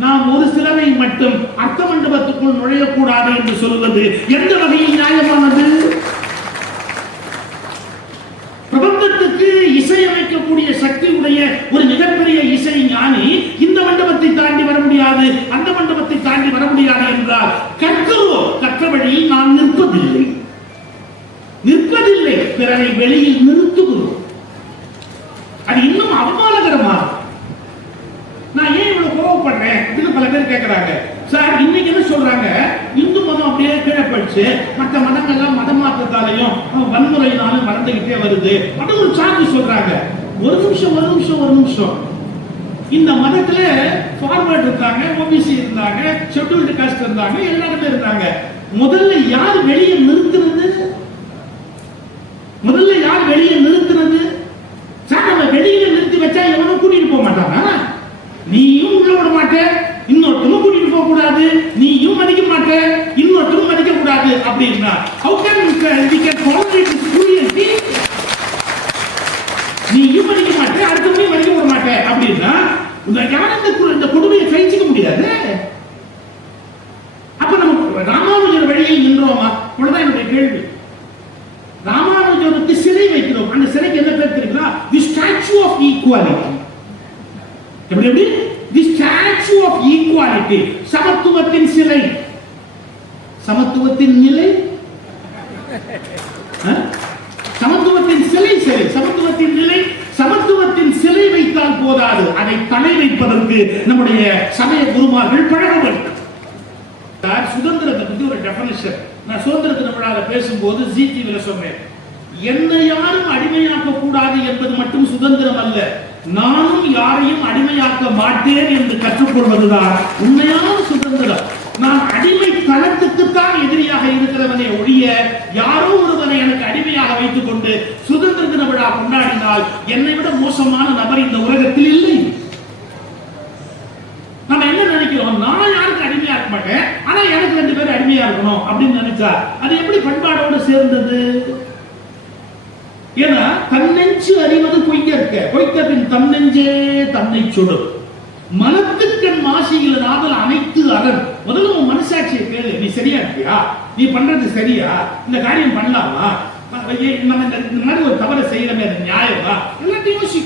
நாம் ஒரு சிலரை மட்டும் அர்த்த மண்டபத்துக்குள் நுழையக்கூடாது என்று சொல்வது எந்த வகையில் நியாயமானது? பிரபந்தத்துக்கு இசையமைக்கக்கூடிய சக்தி உடைய ஒரு மிகப்பெரிய இசை ஞானி இந்த மண்டபத்தை தாண்டி வர முடியாது அந்த மண்டபத்தை தாண்டி வர முடியாது என்றால் கற்கவோ கற்ற வழியில் நாம் நிற்பதில்லை. நிற்பதில்லை. பிறரை வெளியில் நிறுத்துகிறோம். அது இன்னும் அவமானகரமாக பேர் கேட்கறாங்க சார் இன்னைக்கு என்ன சொல்றாங்க? இந்து மதம் அப்படியே கீழே போயிடுச்சு. மற்ற மதங்கள்லாம் மத மாற்றத்தாலையும் வன்முறையினாலும் வளர்ந்துகிட்டே வருது. அப்படின்னு ஒரு சார்ஜ் சொல்றாங்க. ஒரு நிமிஷம் ஒரு நிமிஷம் ஒரு நிமிஷம். இந்த மதத்துல ஃபார்வர்ட் இருந்தாங்க ஓபிசி இருந்தாங்க ஷெட்யூல்டு காஸ்ட் இருந்தாங்க எல்லாருமே இருந்தாங்க. முதல்ல யார் வெளியே நிறுத்துறது முதல்ல யார் வெளியே நிறுத்துறது சார் நம்ம வெளியில நிறுத்தி வச்சா எவனும் கூட்டிட்டு போக மாட்டானா? நீயும் உள்ள விட மாட்ட. இன்னொருத்தரும் கூட்டிட்டு போக கூடாது. நீயும் மதிக்க மாட்ட. இன்னொருத்தரும் மதிக்க கூடாது அப்படின்னா how can we can tolerate this cruelty நீயும் மதிக்க மாட்ட அடுத்தவனையும் மதிக்க விட மாட்ட அப்படின்னா இந்த யாரும் இந்த இந்த கொடுமையை சகிச்சுக்க முடியாது? அப்ப நம்ம ராமானுஜர் வழியில் நின்றோமா? இவ்வளவுதான் என்னுடைய கேள்வி. ராமானுஜருக்கு சிலை வைக்கிறோம். அந்த சிலைக்கு என்ன பேர் தெரியுங்களா? தி ஸ்டாச்சு ஆஃப் ஈக்குவாலிட்டி எப்படி எப்படி? தி ஸ்டாச்சு ஆஃப் ஈக்குவாலிட்டி சமத்துவத்தின் சிலை. சமத்துவத்தின் நிலை? சமத்துவத்தின் சிலை சரி சமத்துவத்தின் நிலை சமத்துவத்தின் சிலை வைத்தால் போதாது. அதை தலை வைப்பதற்கு நம்முடைய சமய குருமார்கள் பழக வேண்டும். சுதந்திரத்தை பற்றி ஒரு டெபனிஷன் நான் சுதந்திர தின விழால பேசும்போது ஜி டிவில சொன்னேன். என்னை யாரும் அடிமையாக்க கூடாது என்பது மட்டும் சுதந்திரம் அல்ல. நானும் யாரையும் அடிமையாக்க மாட்டேன் என்று கற்றுக்கொள்வதுதான் உண்மையான சுதந்திரம். நான் அடிமை தளத்துக்குத்தான் எதிரியாக இருக்கிறவனே ஒழிய யாரோ ஒருவனை எனக்கு அடிமையாக வைத்துக் கொண்டு சுதந்திர தின விழா கொண்டாடினால் என்னை விட மோசமான நபர் இந்த உலகத்தில் இல்லை. நம்ம என்ன நினைக்கிறோம்? நான் யாருக்கு அடிமையா இருக்க மாட்டேன். ஆனா எனக்கு ரெண்டு பேரும் அடிமையா இருக்கணும் அப்படின்னு நினைச்சா அது எப்படி பண்பாடோடு சேர்ந்தது? தன்னெஞ்சு அறிவது பொய்யற்க. பொய்த்த பின் தன்னெஞ்சே தன்னை சுடும். மனத்துக்கண் மாசியில் நாதல் அனைத்து அரண். முதல்ல உன் மனசாட்சியை கேளு. நீ சரியா இருக்கியா? நீ பண்றது சரியா? இந்த காரியம் பண்ணலாமா? நம்ம இந்த மாதிரி ஒரு தவறை செய்யறமே நியாயமா? எல்லாத்தையும் யோசிக்கணும்